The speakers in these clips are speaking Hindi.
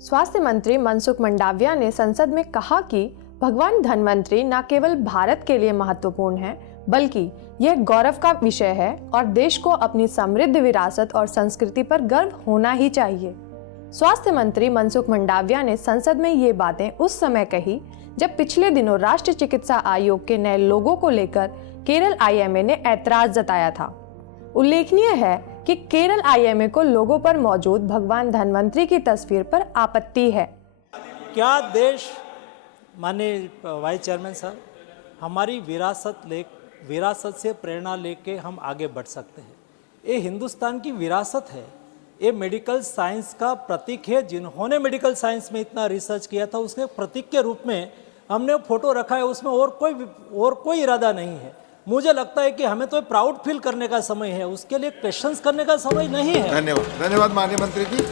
स्वास्थ्य मंत्री मनसुख मंडाविया ने संसद में कहा कि भगवान धन्वंतरी न केवल भारत के लिए महत्वपूर्ण है, बल्कि यह गौरव का विषय है और देश को अपनी समृद्ध विरासत और संस्कृति पर गर्व होना ही चाहिए। स्वास्थ्य मंत्री मनसुख मंडाविया ने संसद में ये बातें उस समय कही जब पिछले दिनों राष्ट्रीय चिकित्सा आयोग के नए लोगों को लेकर केरल आईएमए ने ऐतराज जताया था। उल्लेखनीय है कि केरल आईएमए को लोगों पर मौजूद भगवान धन्वंतरी की तस्वीर पर आपत्ति है। क्या देश, माननीय वाइस चेयरमैन सर, हमारी विरासत से प्रेरणा लेके हम आगे बढ़ सकते हैं? ये हिंदुस्तान की विरासत है, ये मेडिकल साइंस का प्रतीक है। जिन्होंने मेडिकल साइंस में इतना रिसर्च किया था उसके प्रतीक के रूप में हमने फोटो रखा है, उसमें और कोई इरादा नहीं है। मुझे लगता है कि हमें तो प्राउड फील करने का समय है, उसके लिए क्वेश्चंस करने का समय नहीं है। धन्यवाद माननीय मंत्री जी।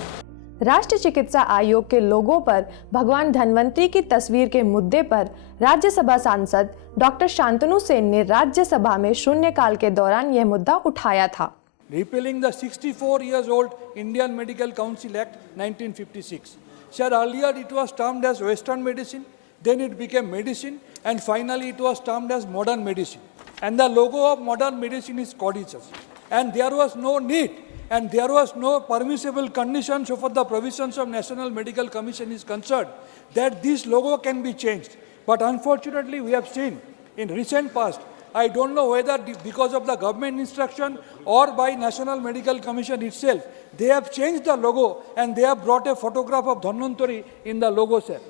राष्ट्रीय चिकित्सा आयोग के लोगों पर भगवान धन्वंतरी की तस्वीर के मुद्दे पर राज्यसभा सांसद डॉक्टर शांतनु सेन ने राज्यसभा में शून्यकाल के दौरान यह मुद्दा उठाया था। Repealing the 64 years old Indian Medical Council Act 1956. Sir, earlier it was termed as Western medicine, then it became medicine, and finally it was termed as modern medicine. And the logo of modern medicine is codices. And there was no need, and there was no permissible condition so for the provisions of National Medical Commission is concerned that this logo can be changed. But unfortunately, we have seen in recent past, I don't know whether because of the government instruction or by National Medical Commission itself, they have changed the logo and they have brought a photograph of Dhanvantari in the logo, sir.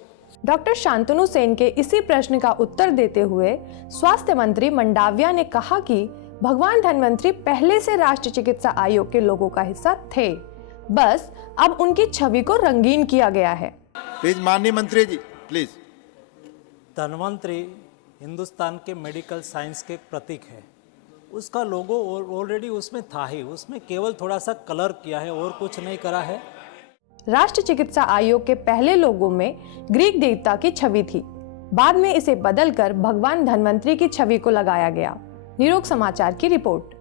Doctor Shantanu Sen के इसी प्रश्न का उत्तर देते हुए स्वास्थ्य मंत्री मंडाविया ने कहा कि भगवान धन्वंतरी पहले से राष्ट्रीय चिकित्सा आयोग के लोगों का हिस्सा थे, बस अब उनकी छवि को रंगीन किया गया है। प्लीज माननीय मंत्री जी, प्लीज। धन्वंतरी हिंदुस्तान के मेडिकल साइंस के प्रतीक है, उसका लोगो ऑलरेडी उसमें था ही, उसमें केवल थोड़ा सा कलर किया है और कुछ नहीं करा है। राष्ट्रीय चिकित्सा आयोग के पहले लोगों में ग्रीक देवता की छवि थी, बाद में इसे बदलकर भगवान धन्वंतरी की छवि को लगाया गया। निरोग समाचार की रिपोर्ट।